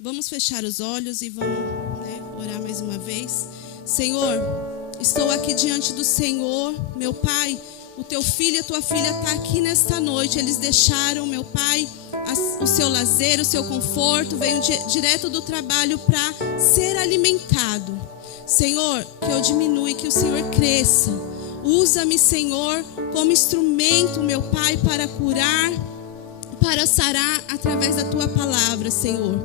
Vamos fechar os olhos e vamos, orar mais uma vez. Senhor, estou aqui diante do Senhor, meu Pai. O teu filho e a tua filha está aqui nesta noite. Eles deixaram, meu Pai, o seu lazer, o seu conforto, veio direto do trabalho para ser alimentado. Senhor, que eu diminua e que o Senhor cresça. Usa-me, Senhor, como instrumento, meu Pai, para curar, para sarar através da tua palavra, Senhor.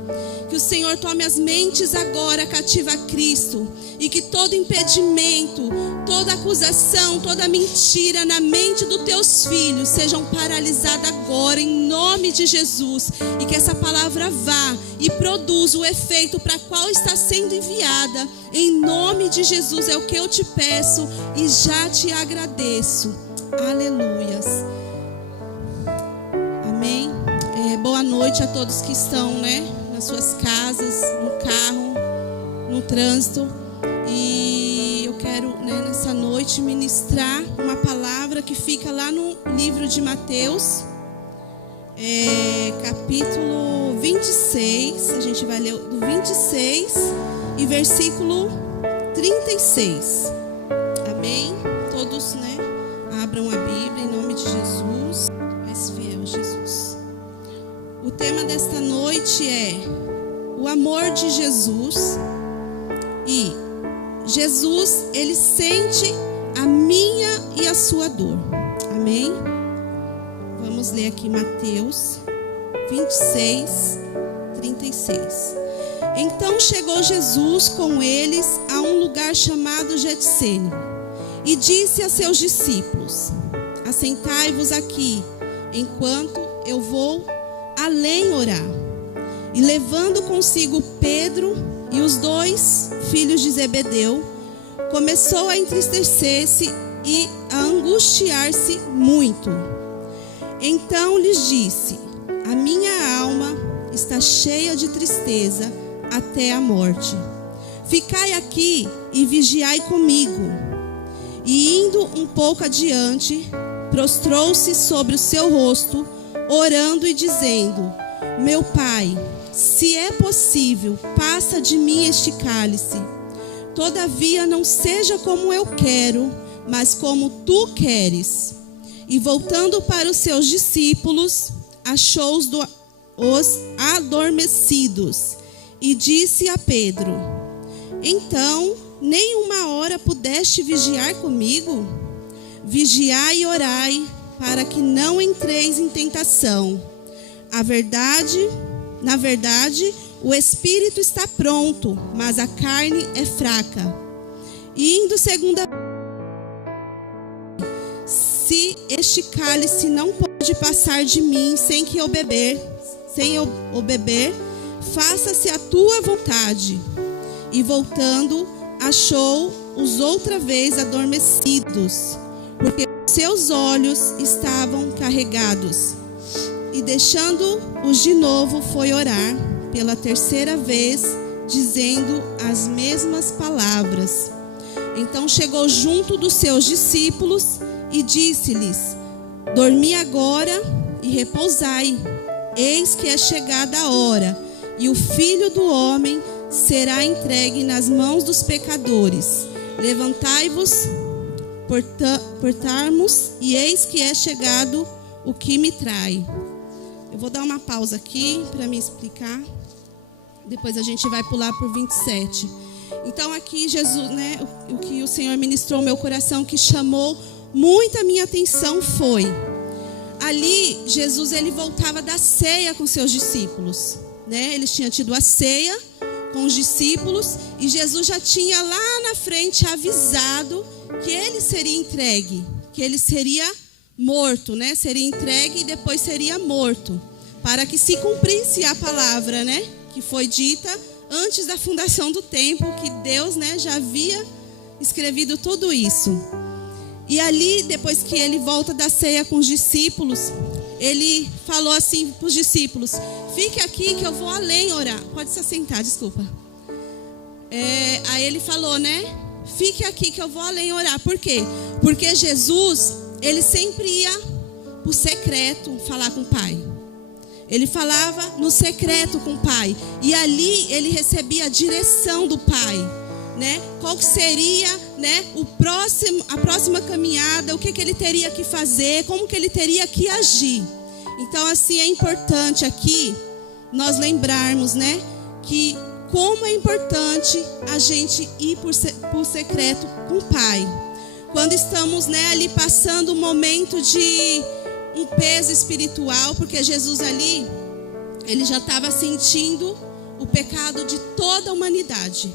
Que o Senhor tome as mentes agora cativa a Cristo e que todo impedimento, toda acusação, toda mentira na mente dos teus filhos sejam paralisadas agora em nome de Jesus, e que essa palavra vá e produza o efeito para qual está sendo enviada em nome de Jesus. É o que eu te peço e já te agradeço. Aleluias. Amém. Boa noite a todos que estão, nas suas casas, no carro, no trânsito. E eu quero, nessa noite, ministrar uma palavra que fica lá no livro de Mateus, capítulo 26. A gente vai ler do 26 e versículo 36. Amém? Todos, abram a Bíblia em nome de Jesus. Mais fiel, Jesus. O tema desta noite é o amor de Jesus. E Jesus, ele sente a minha e a sua dor. Amém? Vamos ler aqui Mateus 26, 36. Então chegou Jesus com eles a um lugar chamado Getsêmani e disse a seus discípulos: assentai-vos aqui, enquanto eu vou além orar. E levando consigo Pedro e os 2 filhos de Zebedeu, começou a entristecer-se e a angustiar-se muito. Então lhes disse: a minha alma está cheia de tristeza até a morte. Ficai aqui e vigiai comigo. E indo um pouco adiante, prostrou-se sobre o seu rosto, orando e dizendo: meu Pai, se é possível, passa de mim este cálice. Todavia não seja como eu quero, mas como tu queres. E voltando para os seus discípulos, achou-os adormecidos, e disse a Pedro: então, nem uma hora pudeste vigiar comigo? Vigiai e orai, para que não entreis em tentação. Na verdade, o espírito está pronto, mas a carne é fraca. E indo segunda, se este cálice não pode passar de mim sem eu beber, faça-se a tua vontade. E voltando, achou-os outra vez adormecidos, porque seus olhos estavam carregados. E deixando-os de novo, foi orar pela terceira vez, dizendo as mesmas palavras. Então chegou junto dos seus discípulos e disse-lhes: dormi agora e repousai. Eis que é chegada a hora, e o Filho do Homem será entregue nas mãos dos pecadores. Levantai-vos, portarmos, e eis que é chegado o que me trai. Eu vou dar uma pausa aqui para me explicar. Depois a gente vai pular por 27. Então aqui Jesus, o que o Senhor ministrou ao meu coração, que chamou muito a minha atenção, foi ali Jesus, ele voltava da ceia com seus discípulos, Eles tinham tido a ceia com os discípulos e Jesus já tinha lá na frente avisado que ele seria entregue, que ele seria morto, Seria entregue e depois seria morto, para que se cumprisse a palavra, que foi dita antes da fundação do templo, que Deus, já havia escrevido tudo isso. E ali, depois que ele volta da ceia com os discípulos, ele falou assim para os discípulos: fique aqui que eu vou além orar. Pode se assentar, desculpa. Aí ele falou, fique aqui que eu vou além orar. Por quê? Porque Jesus, ele sempre ia para o secreto falar com o Pai. Ele falava no secreto com o Pai. E ali ele recebia a direção do Pai, né? Qual que seria, né, a próxima caminhada, o que ele teria que fazer, como que ele teria que agir. Então, assim, é importante aqui nós lembrarmos, né, que como é importante a gente ir por secreto com o Pai. Quando estamos, né, ali passando um momento de um peso espiritual, porque Jesus ali, ele já estava sentindo o pecado de toda a humanidade.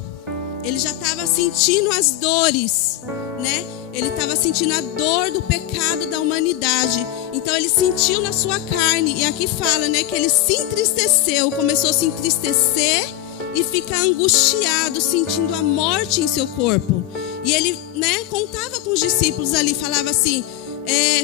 Ele já estava sentindo as dores, né? Ele estava sentindo a dor do pecado da humanidade. Então ele sentiu na sua carne. E aqui fala, né, que ele se entristeceu, começou a se entristecer e ficar angustiado, sentindo a morte em seu corpo. E ele, né, contava com os discípulos ali, falava assim,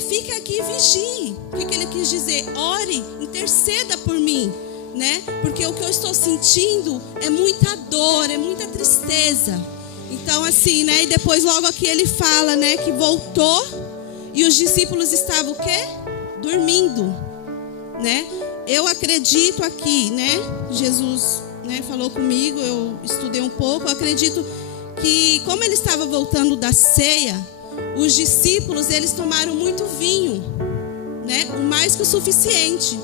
fique aqui e vigie. O que ele quis dizer? Ore, interceda por mim, né? Porque o que eu estou sentindo é muita dor, é muita tristeza. Então, assim, né? E depois logo aqui ele fala, né, que voltou e os discípulos estavam o quê? Dormindo, né? Eu acredito aqui, né? Jesus, né, falou comigo, eu estudei um pouco, eu acredito que como ele estava voltando da ceia, os discípulos, eles tomaram muito vinho, né? O mais que o suficiente,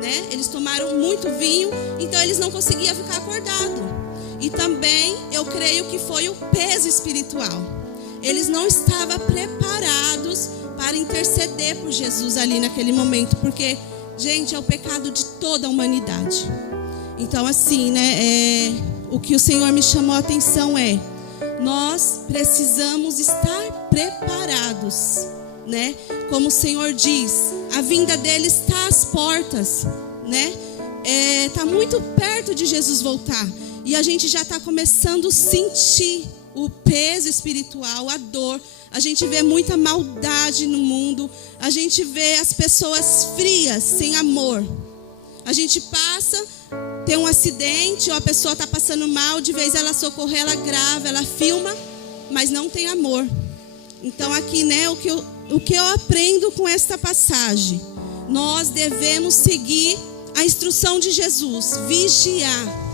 né? Eles tomaram muito vinho, então eles não conseguiam ficar acordados. E também eu creio que foi o peso espiritual. Eles não estavam preparados para interceder por Jesus ali naquele momento, porque, gente, é o pecado de toda a humanidade. Então, assim, né? O que o Senhor me chamou a atenção é: nós precisamos estar preparados, né? Como o Senhor diz, a vinda dele está às portas, né? Está muito perto de Jesus voltar. E a gente já está começando a sentir o peso espiritual, a dor. A gente vê muita maldade no mundo. A gente vê as pessoas frias, sem amor. A gente passa, tem um acidente, ou a pessoa está passando mal, de vez ela socorrer, ela grava, ela filma, mas não tem amor. Então aqui, né, o que eu aprendo com esta passagem, nós devemos seguir a instrução de Jesus, vigiar.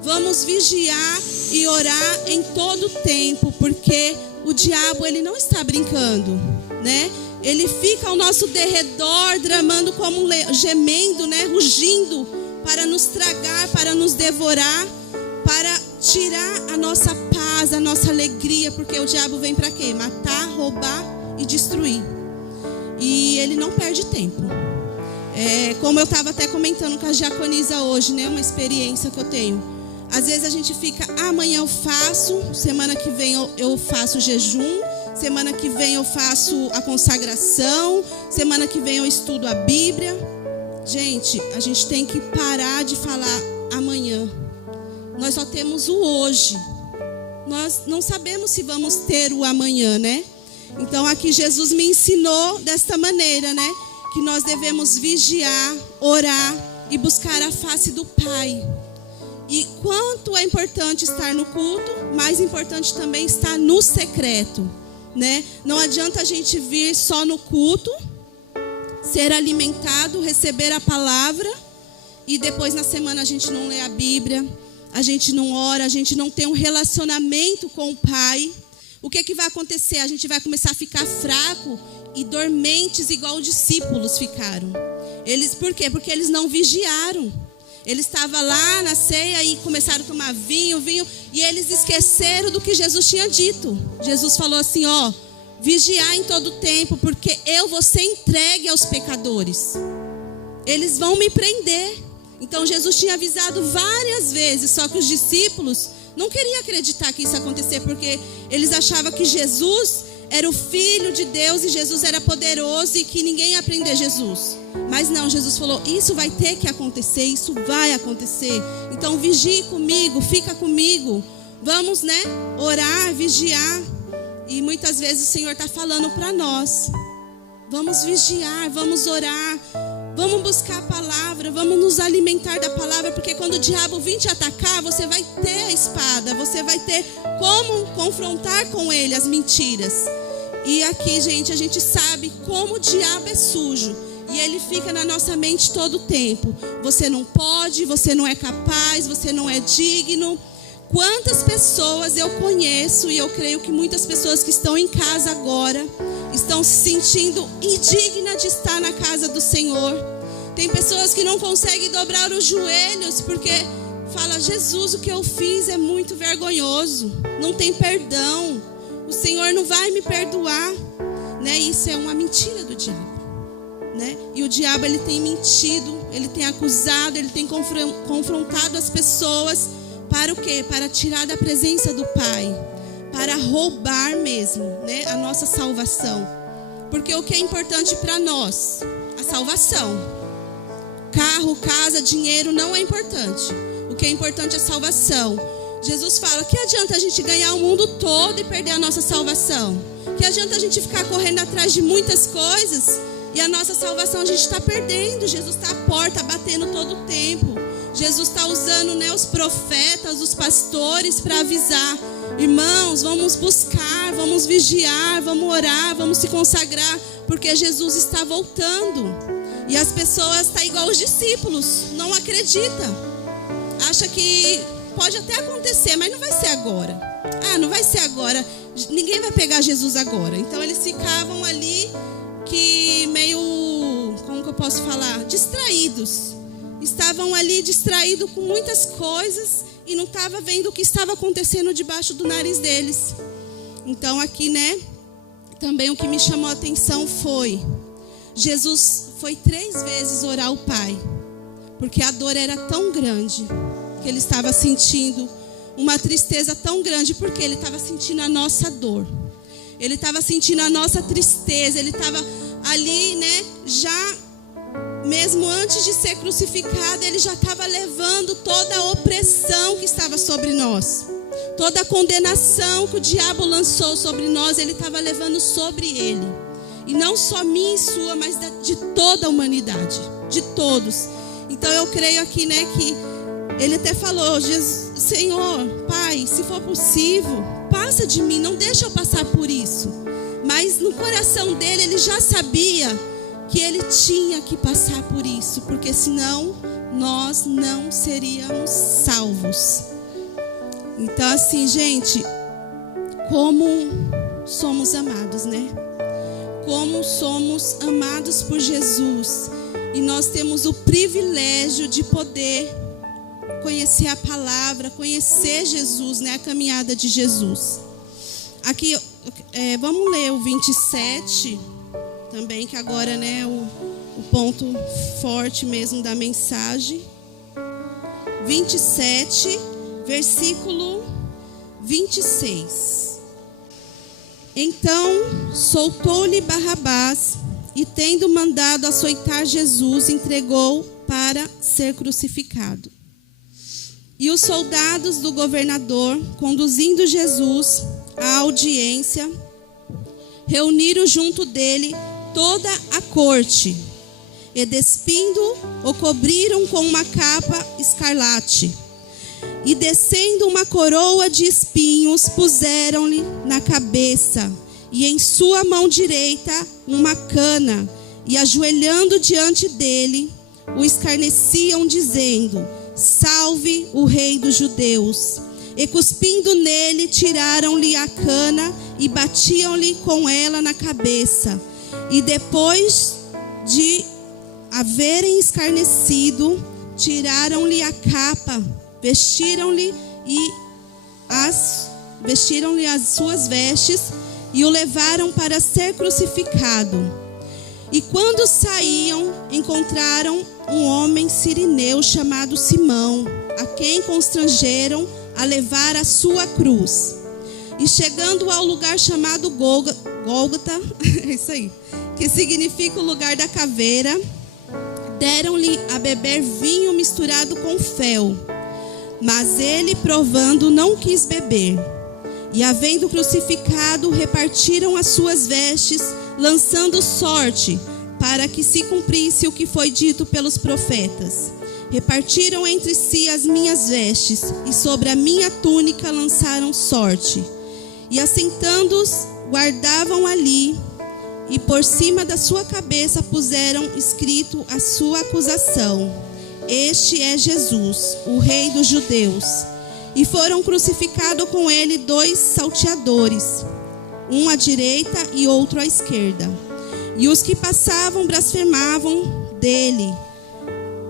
Vamos vigiar e orar em todo tempo, porque o diabo, ele não está brincando, né? Ele fica ao nosso derredor, dramando como gemendo, né? Rugindo, para nos tragar, para nos devorar, para tirar a nossa paz, a nossa alegria, porque o diabo vem para quê? Matar, roubar e destruir. E ele não perde tempo. Como eu estava até comentando com a diaconisa hoje, né? Uma experiência que eu tenho. Às vezes a gente fica, amanhã eu faço, semana que vem eu faço jejum, semana que vem eu faço a consagração, semana que vem eu estudo a Bíblia. Gente, a gente tem que parar de falar amanhã. Nós só temos o hoje. Nós não sabemos se vamos ter o amanhã, né? Então aqui Jesus me ensinou desta maneira, né? Que nós devemos vigiar, orar e buscar a face do Pai. E quanto é importante estar no culto, mais importante também estar no secreto, né? Não adianta a gente vir só no culto, ser alimentado, receber a palavra e depois na semana a gente não lê a Bíblia, a gente não ora, a gente não tem um relacionamento com o Pai. O que vai acontecer? A gente vai começar a ficar fraco e dormentes igual os discípulos ficaram. Por quê? Porque eles não vigiaram. Eles estavam lá na ceia e começaram a tomar vinho, e eles esqueceram do que Jesus tinha dito. Jesus falou assim, ó, vigiar em todo tempo, porque eu vou ser entregue aos pecadores. Eles vão me prender. Então Jesus tinha avisado várias vezes, só que os discípulos não queriam acreditar que isso ia acontecer, porque eles achavam que Jesus era o Filho de Deus e Jesus era poderoso e que ninguém ia prender Jesus. Mas não, Jesus falou, isso vai ter que acontecer, isso vai acontecer. Então vigie comigo, fica comigo. Vamos, né, orar, vigiar. E muitas vezes o Senhor está falando para nós. Vamos vigiar, vamos orar. Vamos buscar a palavra, vamos nos alimentar da palavra. Porque quando o diabo vir te atacar, você vai ter a espada. Você vai ter como confrontar com ele as mentiras. E aqui, gente, a gente sabe como o diabo é sujo. E ele fica na nossa mente todo o tempo. Você não pode, você não é capaz, você não é digno. Quantas pessoas eu conheço, e eu creio que muitas pessoas que estão em casa agora estão se sentindo indignas de estar na casa do Senhor. Tem pessoas que não conseguem dobrar os joelhos porque fala: Jesus, o que eu fiz é muito vergonhoso, não tem perdão, o Senhor não vai me perdoar, né? Isso é uma mentira do diabo, né? E o diabo, ele tem mentido, ele tem acusado, ele tem confrontado as pessoas para o quê? Para tirar da presença do Pai, para roubar mesmo, né, a nossa salvação. Porque o que é importante para nós? A salvação. Carro, casa, dinheiro não é importante. O que é importante é a salvação. Jesus fala: que adianta a gente ganhar o mundo todo e perder a nossa salvação? Que adianta a gente ficar correndo atrás de muitas coisas e a nossa salvação a gente está perdendo? Jesus está à porta, batendo todo o tempo. Jesus está usando, né, os profetas, os pastores para avisar: irmãos, vamos buscar, vamos vigiar, vamos orar, vamos se consagrar, porque Jesus está voltando. E as pessoas estão igual os discípulos, não acreditam. Acha que pode até acontecer, mas não vai ser agora. Ah, não vai ser agora, ninguém vai pegar Jesus agora. Então eles ficavam ali que meio, como que eu posso falar? Distraídos. Estavam ali distraídos com muitas coisas e não estavam vendo o que estava acontecendo debaixo do nariz deles. Então aqui, né, também o que me chamou a atenção foi: Jesus foi 3 vezes orar ao Pai, porque a dor era tão grande, que ele estava sentindo uma tristeza tão grande, porque ele estava sentindo a nossa dor, ele estava sentindo a nossa tristeza, ele estava ali, né, já mesmo antes de ser crucificado, ele já estava levando toda a opressão que estava sobre nós, toda a condenação que o diabo lançou sobre nós, ele estava levando sobre ele. E não só minha e sua, mas de toda a humanidade, de todos. Então eu creio aqui, né, que ele até falou: Jesus, Senhor, Pai, se for possível, passa de mim, não deixa eu passar por isso. Mas no coração dele, ele já sabia que ele tinha que passar por isso, porque senão nós não seríamos salvos. Então assim, gente, como somos amados, né? Como somos amados por Jesus. E nós temos o privilégio de poder conhecer a palavra, conhecer Jesus, né? A caminhada de Jesus. Aqui, vamos ler o 27 também, que agora, né, o ponto forte mesmo da mensagem. 27, versículo 26. Então soltou-lhe Barrabás, e tendo mandado açoitar Jesus, entregou para ser crucificado. E os soldados do governador, conduzindo Jesus à audiência, reuniram junto dele toda a corte, e despindo, o cobriram com uma capa escarlate, e descendo uma coroa de espinhos, puseram-lhe na cabeça, e em sua mão direita uma cana, e ajoelhando diante dele, o escarneciam, dizendo: Salve o rei dos judeus. E cuspindo nele, tiraram-lhe a cana e batiam-lhe com ela na cabeça. E depois de haverem escarnecido, tiraram-lhe a capa, vestiram-lhe as suas vestes e o levaram para ser crucificado. E quando saíam, encontraram um homem cireneu chamado Simão, a quem constrangeram a levar a sua cruz. E chegando ao lugar chamado Gólgota, é isso aí, que significa o lugar da caveira, deram-lhe a beber vinho misturado com fel. Mas ele, provando, não quis beber. E havendo crucificado, repartiram as suas vestes, lançando sorte, para que se cumprisse o que foi dito pelos profetas. Repartiram entre si as minhas vestes, e sobre a minha túnica lançaram sorte. E assentando-os, guardavam ali e por cima da sua cabeça puseram escrito a sua acusação: Este é Jesus, o Rei dos Judeus. E foram crucificados com ele 2 salteadores, um à direita e outro à esquerda. E os que passavam blasfemavam dele,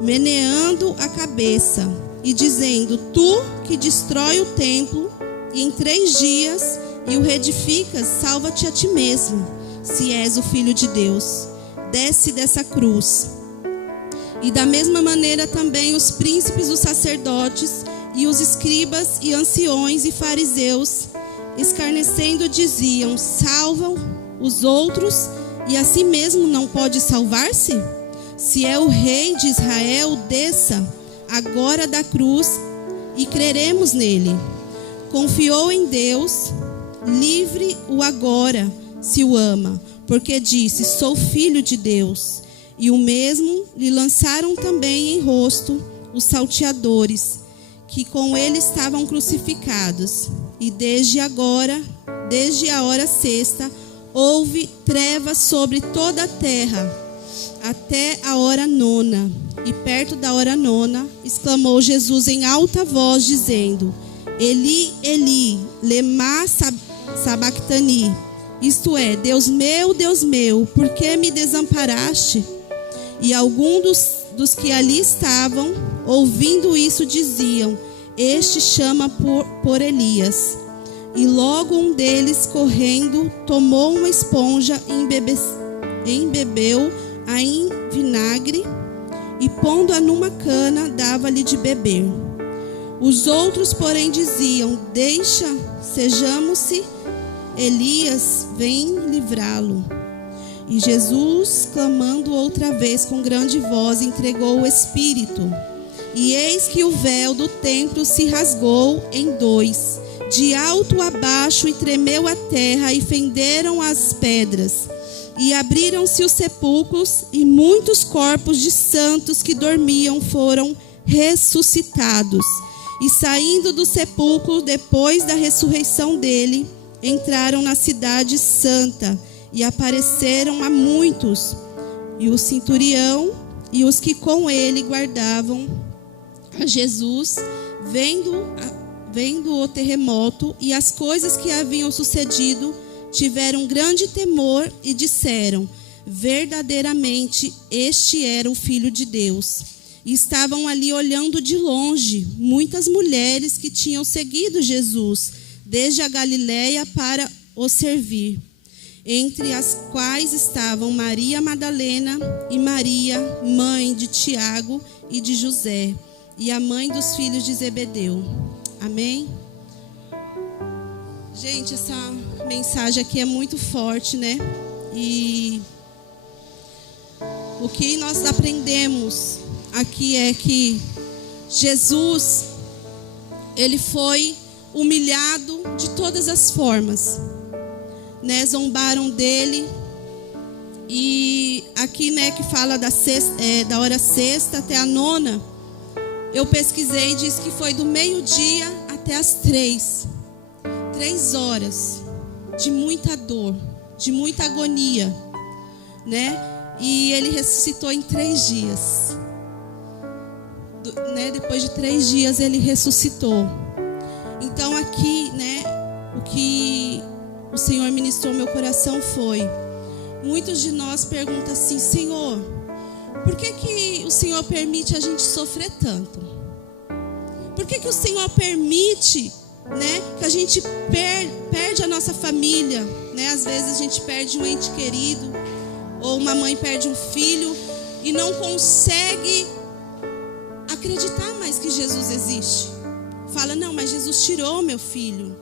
meneando a cabeça e dizendo: Tu que destrói o templo e em 3 dias e o reedificas, salva-te a ti mesmo, se és o Filho de Deus. Desce dessa cruz. E da mesma maneira também os príncipes dos sacerdotes e os escribas e anciões e fariseus, escarnecendo, diziam: Salvam os outros e a si mesmo não pode salvar-se? Se é o Rei de Israel, desça agora da cruz e creremos nele. Confiou em Deus, livre-o agora, se o ama, porque disse: Sou filho de Deus. E o mesmo lhe lançaram também em rosto os salteadores, que com ele estavam crucificados. E desde a hora sexta, houve trevas sobre toda a terra, até a hora 9. E perto da hora 9, exclamou Jesus em alta voz, dizendo: Eli, Eli, lema sabactani. Isto é: Deus meu, por que me desamparaste? E alguns dos que ali estavam, ouvindo isso, diziam: Este chama por Elias. E logo um deles, correndo, tomou uma esponja e embebeu-a em vinagre, e pondo-a numa cana, dava-lhe de beber. Os outros, porém, diziam: Deixa, sejamos-se, Elias vem livrá-lo. E Jesus, clamando outra vez com grande voz, entregou o Espírito. E eis que o véu do templo se rasgou em 2, de alto a baixo, e tremeu a terra, e fenderam as pedras. E abriram-se os sepulcros, e muitos corpos de santos que dormiam foram ressuscitados. E saindo do sepulcro, depois da ressurreição dele, entraram na cidade santa, e apareceram a muitos. E o centurião e os que com ele guardavam a Jesus, vendo o terremoto e as coisas que haviam sucedido, tiveram grande temor e disseram: Verdadeiramente este era o Filho de Deus. E estavam ali olhando de longe muitas mulheres que tinham seguido Jesus desde a Galiléia para o servir, entre as quais estavam Maria Madalena e Maria, mãe de Tiago e de José, e a mãe dos filhos de Zebedeu. Amém? Gente, essa mensagem aqui é muito forte, né? E o que nós aprendemos aqui é que Jesus, ele foi humilhado de todas as formas, né? Zombaram dele. E aqui, né, que fala da hora sexta até a 9, eu pesquisei e diz que foi do meio-dia até as 3 horas de muita dor, de muita agonia, né? E ele ressuscitou em 3 dias, né? Depois de 3 dias ele ressuscitou. Então aqui, né, o que o Senhor ministrou no meu coração foi: muitos de nós perguntam assim: Senhor, por que o Senhor permite a gente sofrer tanto? Por que o Senhor permite, né, que a gente perde a nossa família, né? Às vezes a gente perde um ente querido, ou uma mãe perde um filho e não consegue acreditar mais que Jesus existe. Fala: não, mas Jesus tirou meu filho.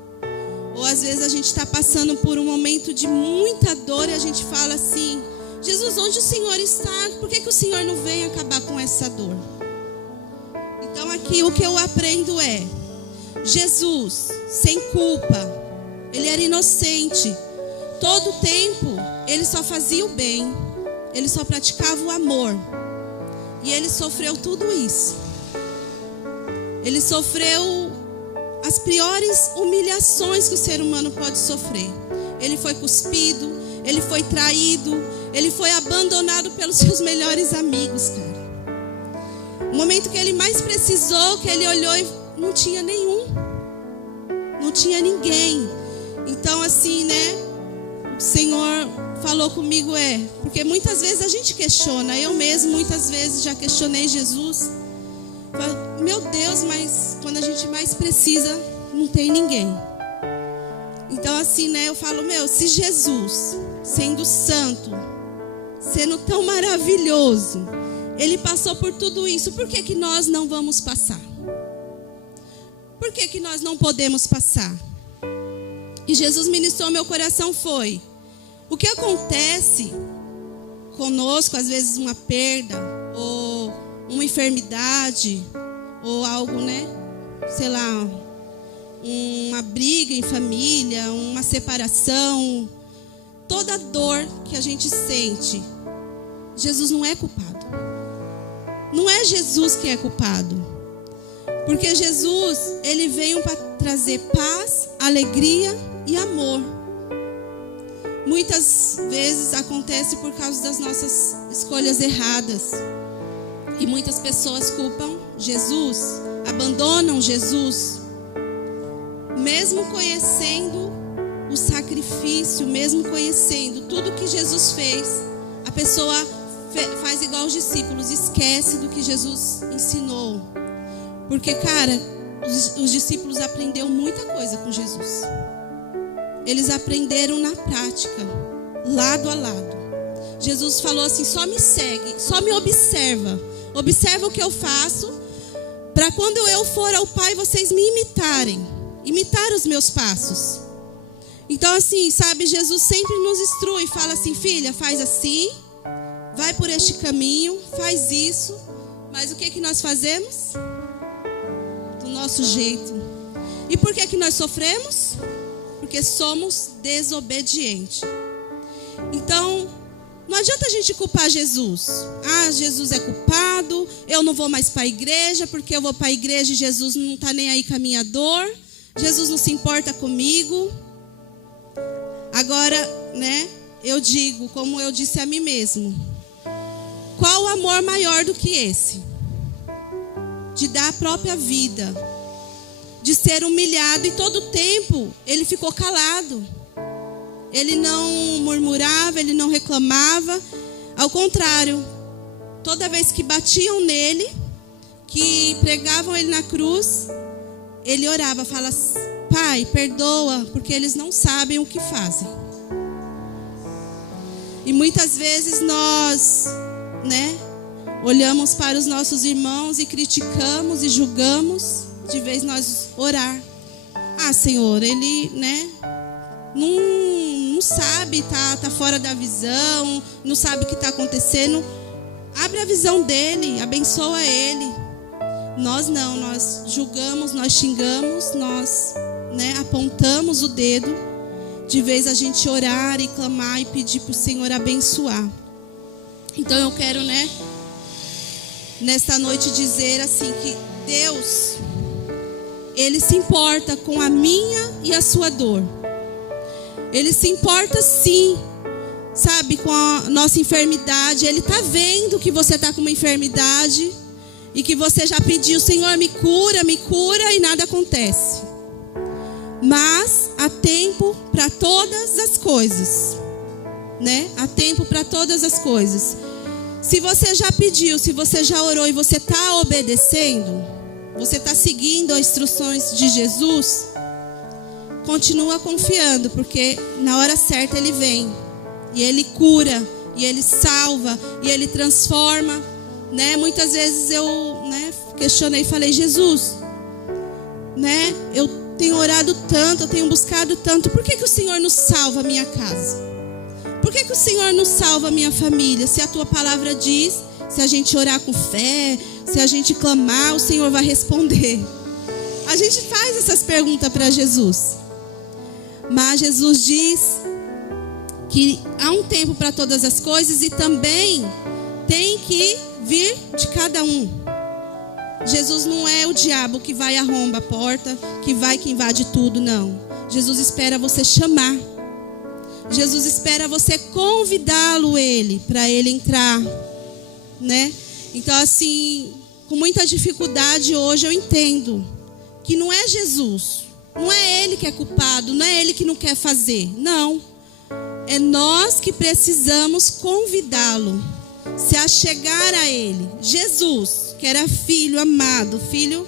Ou às vezes a gente está passando por um momento de muita dor e a gente fala assim: Jesus, onde o Senhor está? Por que o Senhor não vem acabar com essa dor? Então aqui o que eu aprendo é: Jesus, sem culpa, ele era inocente. Todo o tempo ele só fazia o bem, ele só praticava o amor. E ele sofreu tudo isso. Ele sofreu as piores humilhações que o ser humano pode sofrer. Ele foi cuspido, ele foi traído, ele foi abandonado pelos seus melhores amigos, cara. O momento que ele mais precisou, que ele olhou e não tinha nenhum. Não tinha ninguém. Então assim, né? O Senhor falou comigo, porque muitas vezes a gente questiona. Eu mesmo muitas vezes já questionei Jesus. Falo, meu Deus, mas quando a gente mais precisa, não tem ninguém. Então assim, né? Eu falo, se Jesus, sendo santo, sendo tão maravilhoso, ele passou por tudo isso, por que nós não vamos passar? Por que nós não podemos passar? E Jesus ministrou meu coração foi: o que acontece conosco, às vezes uma perda, ou uma enfermidade, ou algo, né? Sei lá, uma briga em família, uma separação, toda dor que a gente sente, Jesus não é culpado. Não é Jesus que é culpado. Porque Jesus, ele veio para trazer paz, alegria e amor. Muitas vezes acontece por causa das nossas escolhas erradas. E muitas pessoas culpam Jesus, abandonam Jesus. Mesmo conhecendo o sacrifício, mesmo conhecendo tudo que Jesus fez, a pessoa faz igual os discípulos, esquece do que Jesus ensinou. Porque, cara, os discípulos aprenderam muita coisa com Jesus. Eles aprenderam na prática, lado a lado. Jesus falou assim: só me segue, só me observa. Observa o que eu faço, para quando eu for ao Pai, vocês me imitar os meus passos. Então assim, sabe, Jesus sempre nos instrui, fala assim: filha, faz assim, vai por este caminho, faz isso. Mas o que nós fazemos? Do nosso jeito. E por que nós sofremos? Porque somos desobedientes. Então, não adianta a gente culpar Jesus. Ah, Jesus é culpado, eu não vou mais para a igreja, porque eu vou para a igreja e Jesus não está nem aí com a minha dor. Jesus não se importa comigo. Agora, né, eu digo, como eu disse a mim mesmo: qual amor maior do que esse? De dar a própria vida, de ser humilhado, e todo o tempo ele ficou calado. Ele não murmurava, ele não reclamava. Ao contrário, toda vez que batiam nele, que pregavam ele na cruz, ele orava, fala: Pai, perdoa, porque eles não sabem o que fazem. E muitas vezes nós, né, olhamos para os nossos irmãos e criticamos e julgamos, de vez nós orar. Ah, Senhor, ele, né, não sabe, tá fora da visão, não sabe o que está acontecendo. Abre a visão dele, abençoa ele. Nós não, nós julgamos, nós xingamos, nós, né, apontamos o dedo, de vez a gente orar e clamar e pedir para o Senhor abençoar. Então eu quero, né, nesta noite dizer assim que Deus, Ele se importa com a minha e a sua dor. Ele se importa sim, sabe, com a nossa enfermidade. Ele está vendo que você está com uma enfermidade e que você já pediu: Senhor, me cura, e nada acontece. Mas há tempo para todas as coisas, né? Há tempo para todas as coisas. Se você já pediu, se você já orou e você está obedecendo, você está seguindo as instruções de Jesus, continua confiando, porque na hora certa Ele vem. E Ele cura, e Ele salva, e Ele transforma, né? Muitas vezes eu, né, questionei e falei: Jesus, né, eu tenho orado tanto, eu tenho buscado tanto, por que o Senhor não salva a minha casa? Por que o Senhor não salva a minha família? Se a Tua palavra diz, se a gente orar com fé, se a gente clamar, o Senhor vai responder. A gente faz essas perguntas para Jesus. Mas Jesus diz que há um tempo para todas as coisas e também tem que vir de cada um. Jesus não é o diabo que vai e arromba a porta, que invade tudo, não. Jesus espera você chamar. Jesus espera você convidá-lo para ele entrar, né? Então assim, com muita dificuldade hoje eu entendo que não é Jesus, não é ele que é culpado, não é ele que não quer fazer, não. É nós que precisamos convidá-lo, se achegar a ele. Jesus, que era filho amado, filho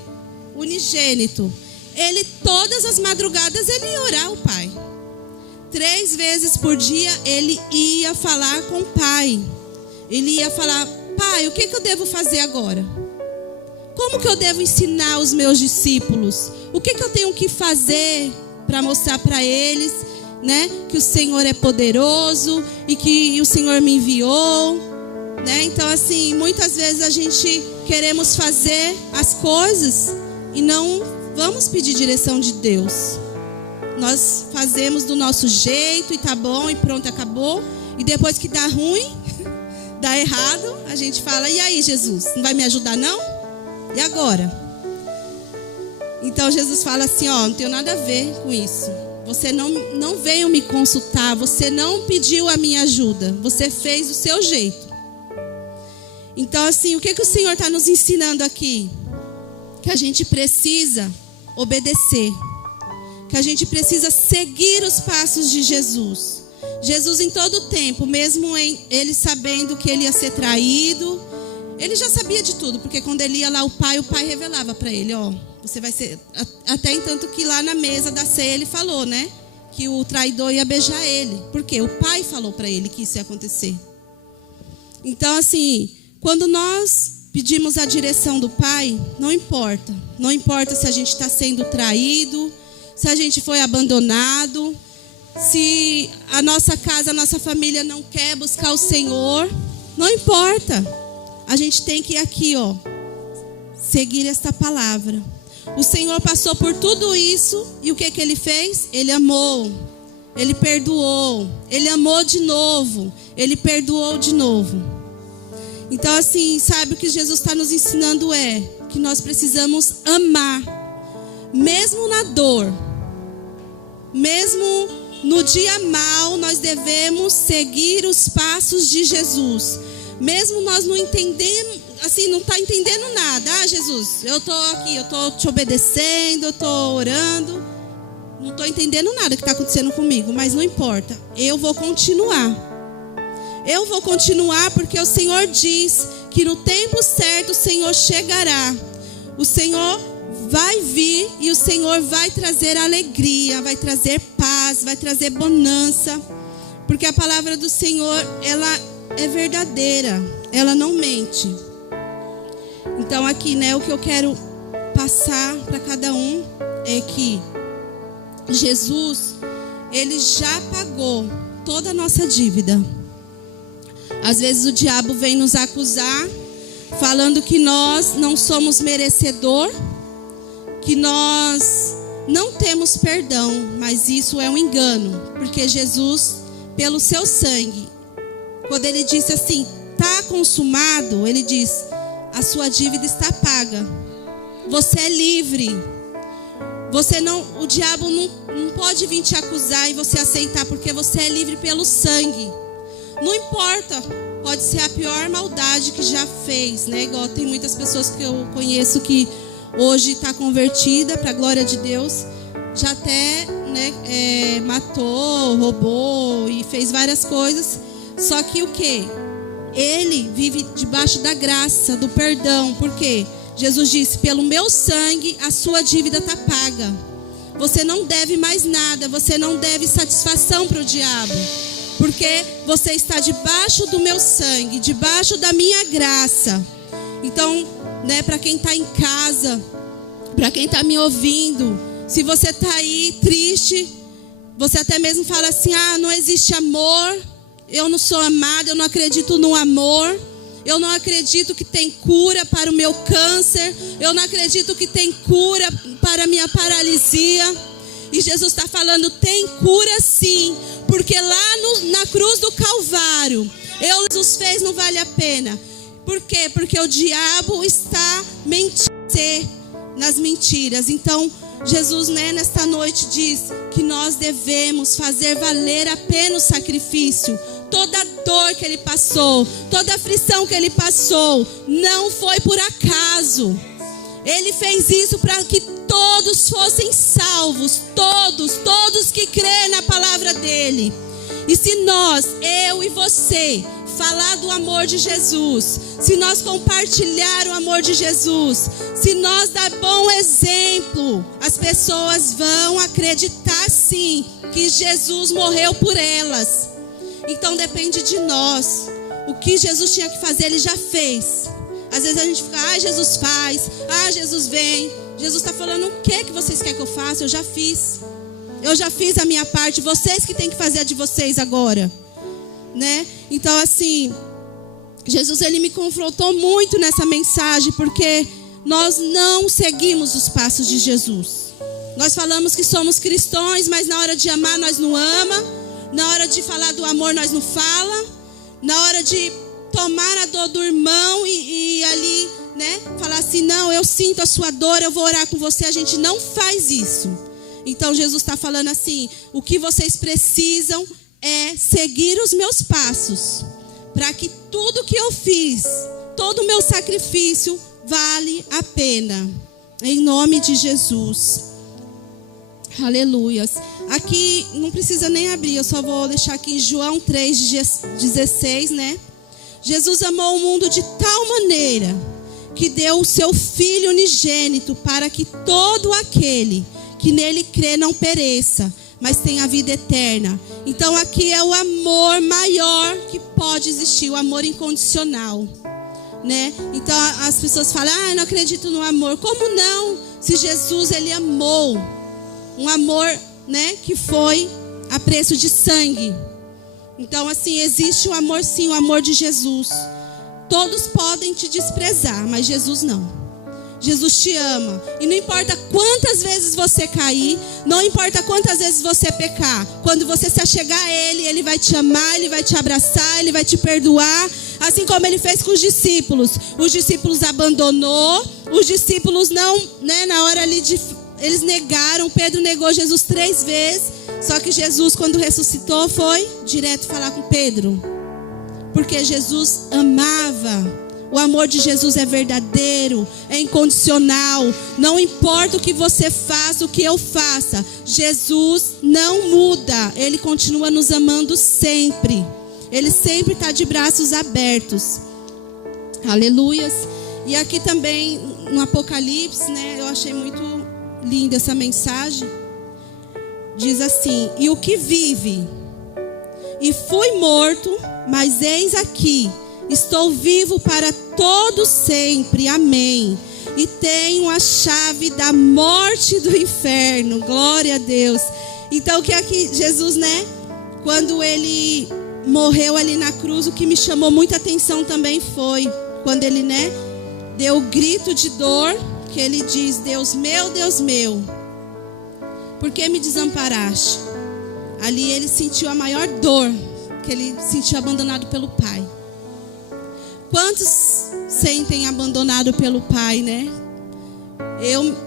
unigênito, ele todas as madrugadas ele ia orar ao Pai. 3 vezes por dia ele ia falar com o Pai. Ele ia falar: Pai, o que eu devo fazer agora? Como que eu devo ensinar os meus discípulos? O que eu tenho que fazer para mostrar para eles, né, que o Senhor é poderoso e que o Senhor me enviou, né? Então assim, muitas vezes a gente queremos fazer as coisas e não vamos pedir direção de Deus. Nós fazemos do nosso jeito e tá bom e pronto, acabou. E depois que dá ruim, dá errado, a gente fala: e aí, Jesus, não vai me ajudar não? E agora? Então Jesus fala assim: ó, não tenho nada a ver com isso. Você não veio me consultar, você não pediu a minha ajuda, você fez do seu jeito. Então assim, o que o Senhor está nos ensinando aqui? Que a gente precisa obedecer, que a gente precisa seguir os passos de Jesus. Jesus em todo o tempo, mesmo ele sabendo que ele ia ser traído, ele já sabia de tudo, porque quando ele ia lá o pai revelava para ele: ó, você vai ser... Até entanto que lá na mesa da ceia ele falou, né, que o traidor ia beijar ele, porque o pai falou para ele que isso ia acontecer. Então assim, quando nós pedimos a direção do Pai, não importa se a gente está sendo traído, se a gente foi abandonado, se a nossa casa, a nossa família não quer buscar o Senhor, não importa. A gente tem que aqui, ó, seguir esta palavra. O Senhor passou por tudo isso e o que ele fez? Ele amou, ele perdoou, ele amou de novo, ele perdoou de novo. Então assim, sabe, o que Jesus está nos ensinando é que nós precisamos amar, mesmo na dor, mesmo no dia mau, nós devemos seguir os passos de Jesus. Mesmo nós não entendendo, assim, não está entendendo nada. Ah, Jesus, eu estou aqui, eu estou te obedecendo, eu estou orando, não estou entendendo nada que está acontecendo comigo, mas não importa, eu vou continuar. Eu vou continuar porque o Senhor diz que no tempo certo o Senhor chegará. O Senhor vai vir e o Senhor vai trazer alegria, vai trazer paz, vai trazer bonança. Porque a palavra do Senhor, ela é verdadeira, ela não mente. Então aqui, né, o que eu quero passar para cada um é que Jesus, ele já pagou toda a nossa dívida. Às vezes o diabo vem nos acusar, falando que nós não somos merecedor, que nós não temos perdão, mas isso é um engano, porque Jesus, pelo seu sangue, quando ele disse assim, está consumado, ele diz, a sua dívida está paga, você é livre. Você não, o diabo não pode vir te acusar e você aceitar, porque você é livre pelo sangue. Não importa, pode ser a pior maldade que já fez, né? Igual tem muitas pessoas que eu conheço que hoje está convertida para a glória de Deus, já até, né, matou, roubou e fez várias coisas. Só que o que? Ele vive debaixo da graça, do perdão. Por quê? Jesus disse, pelo meu sangue a sua dívida está paga. Você não deve mais nada, você não deve satisfação para o diabo. Porque você está debaixo do meu sangue, debaixo da minha graça. Então, né, para quem está em casa, para quem está me ouvindo, se você está aí triste, você até mesmo fala assim, ah, não existe amor, eu não sou amada, eu não acredito no amor, eu não acredito que tem cura para o meu câncer, eu não acredito que tem cura para a minha paralisia. E Jesus está falando, tem cura sim, porque lá na cruz do Calvário, Jesus fez, não vale a pena. Por quê? Porque o diabo está mentindo, nas mentiras. Então, Jesus, né, nesta noite diz que nós devemos fazer valer a pena o sacrifício. Toda dor que ele passou, toda aflição que ele passou, não foi por acaso. Ele fez isso para que todos fossem salvos, todos que crêem na palavra dele. E se nós, eu e você, falar do amor de Jesus, se nós compartilhar o amor de Jesus, se nós dar bom exemplo, as pessoas vão acreditar sim que Jesus morreu por elas. Então depende de nós. O que Jesus tinha que fazer, ele já fez. Às vezes a gente fica, Jesus faz, Jesus vem. Jesus está falando, o que vocês querem que eu faça? Eu já fiz. Eu já fiz a minha parte, vocês que têm que fazer a de vocês agora, né? Então assim, Jesus, ele me confrontou muito nessa mensagem, porque nós não seguimos os passos de Jesus. Nós falamos que somos cristãos, mas na hora de amar nós não ama, na hora de falar do amor nós não fala, na hora de tomar a dor do irmão e ali, né, falar assim, não, eu sinto a sua dor, eu vou orar com você, a gente não faz isso. Então Jesus está falando assim, o que vocês precisam é seguir os meus passos, para que tudo que eu fiz, todo o meu sacrifício vale a pena, em nome de Jesus. Aleluias. Aqui não precisa nem abrir, eu só vou deixar aqui em João 3,16, né? Jesus amou o mundo de tal maneira que deu o seu Filho unigênito, para que todo aquele que nele crê não pereça, mas tenha a vida eterna. Então aqui é o amor maior que pode existir, o amor incondicional, né? Então as pessoas falam, eu não acredito no amor. Como não? Se Jesus, ele amou, um amor, né, que foi a preço de sangue. Então assim, existe o amor sim, o amor de Jesus. Todos podem te desprezar, mas Jesus não. Jesus te ama. E não importa quantas vezes você cair, não importa quantas vezes você pecar, quando você se achegar a Ele, Ele vai te amar, Ele vai te abraçar, Ele vai te perdoar. Assim como Ele fez com os discípulos. Os discípulos abandonou, os discípulos não, né, na hora ali eles negaram. Pedro negou Jesus 3 vezes. Só que Jesus, quando ressuscitou, foi direto falar com Pedro, porque Jesus amava. O amor de Jesus é verdadeiro, é incondicional. Não importa o que você faça, o que eu faça, Jesus não muda. Ele continua nos amando sempre. Ele sempre está de braços abertos. Aleluias. E aqui também no Apocalipse, né, eu achei muito linda essa mensagem. Diz assim, e o que vive, e fui morto, mas eis aqui, estou vivo para todo sempre, amém. E tenho a chave da morte e do inferno, glória a Deus. Então que aqui Jesus, né, quando ele morreu ali na cruz, o que me chamou muita atenção também foi quando ele, né, deu o grito de dor, que ele diz, Deus meu, por que me desamparaste? Ali ele sentiu a maior dor, que ele sentiu abandonado pelo Pai. Quantos sentem abandonado pelo Pai, né?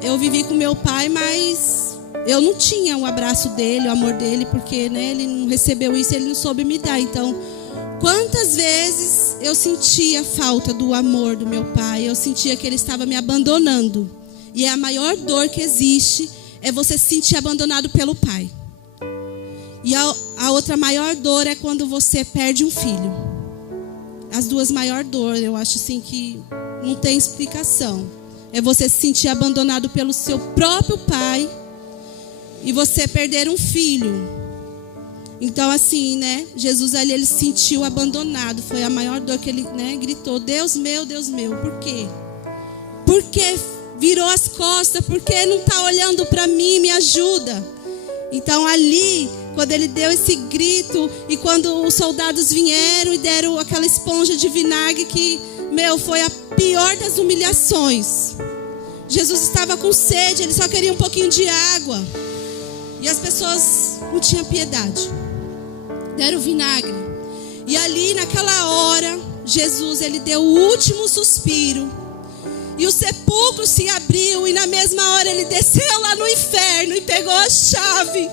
Eu vivi com meu pai, mas eu não tinha o abraço dele, o amor dele, porque, né, ele não recebeu isso, ele não soube me dar. Então, quantas vezes eu sentia falta do amor do meu pai, eu sentia que ele estava me abandonando. E a maior dor que existe é você se sentir abandonado pelo pai. E a outra maior dor é quando você perde um filho. As duas maiores dores, eu acho assim que não tem explicação. É você se sentir abandonado pelo seu próprio pai e você perder um filho. Então assim, né, Jesus ali, ele se sentiu abandonado. Foi a maior dor que ele, né, gritou, Deus meu, por quê? Por que virou as costas? Por que não está olhando para mim? Me ajuda. Então ali, quando ele deu esse grito, e quando os soldados vieram e deram aquela esponja de vinagre que, foi a pior das humilhações. Jesus estava com sede, ele só queria um pouquinho de água. E as pessoas não tinham piedade. Deram vinagre. E ali naquela hora, Jesus, ele deu o último suspiro. E o sepulcro se abriu e na mesma hora ele desceu lá no inferno e pegou a chave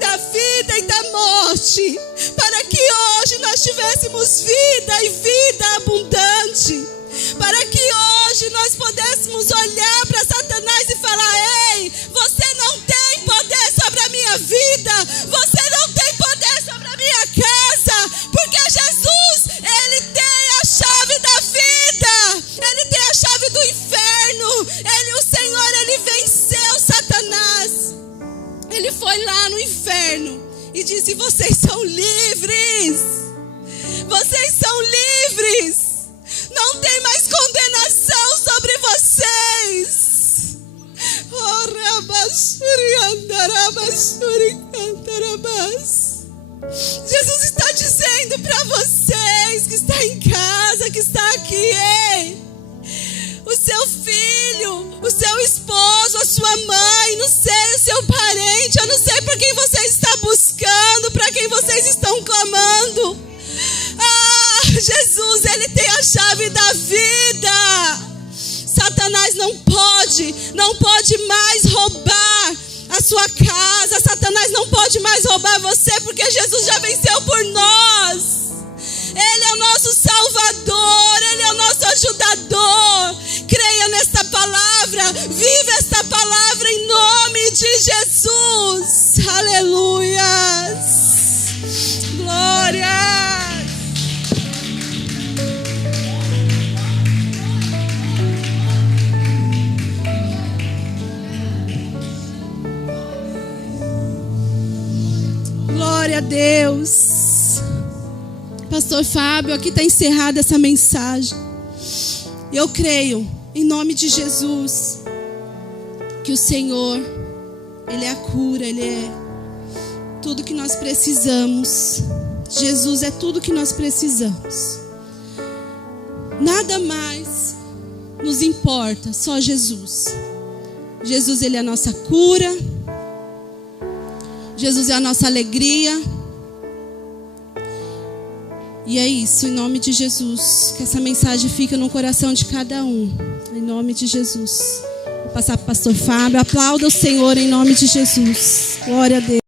da vida e da morte, para que hoje nós tivéssemos vida e vida abundante, para que hoje nós pudéssemos olhar para Satanás e falar: ei, você não tem poder sobre a minha vida, você não tem poder sobre a minha casa, porque Jesus, ele tem a chave da vida, ele tem a chave do inferno, o Senhor, ele venceu Satanás. Ele foi lá no inferno e disse: vocês são livres. Vocês são livres. Não tem mais condenação sobre vocês. Jesus está dizendo para vocês que está em casa, que está aqui: ei, o seu filho, o seu esposo, a sua mãe, não sei, o seu parente, eu não sei para quem você está buscando, para quem vocês estão clamando. Jesus, ele tem a chave da vida. Satanás não pode mais roubar a sua casa. Satanás não pode mais roubar você, porque Jesus já venceu por nós. Ele é o nosso Salvador, ele é o nosso ajudador. Creia nesta palavra, viva esta palavra em nome de Jesus. Aleluias. Glória. Glória a Deus. Pastor Fábio, aqui está encerrada essa mensagem. Eu creio, em nome de Jesus, que o Senhor, ele é a cura, ele é tudo que nós precisamos. Jesus é tudo que nós precisamos. Nada mais nos importa, só Jesus. Jesus, ele é a nossa cura. Jesus é a nossa alegria. E é isso, em nome de Jesus. Que essa mensagem fique no coração de cada um. Em nome de Jesus. Vou passar para o pastor Fábio. Aplauda o Senhor em nome de Jesus. Glória a Deus.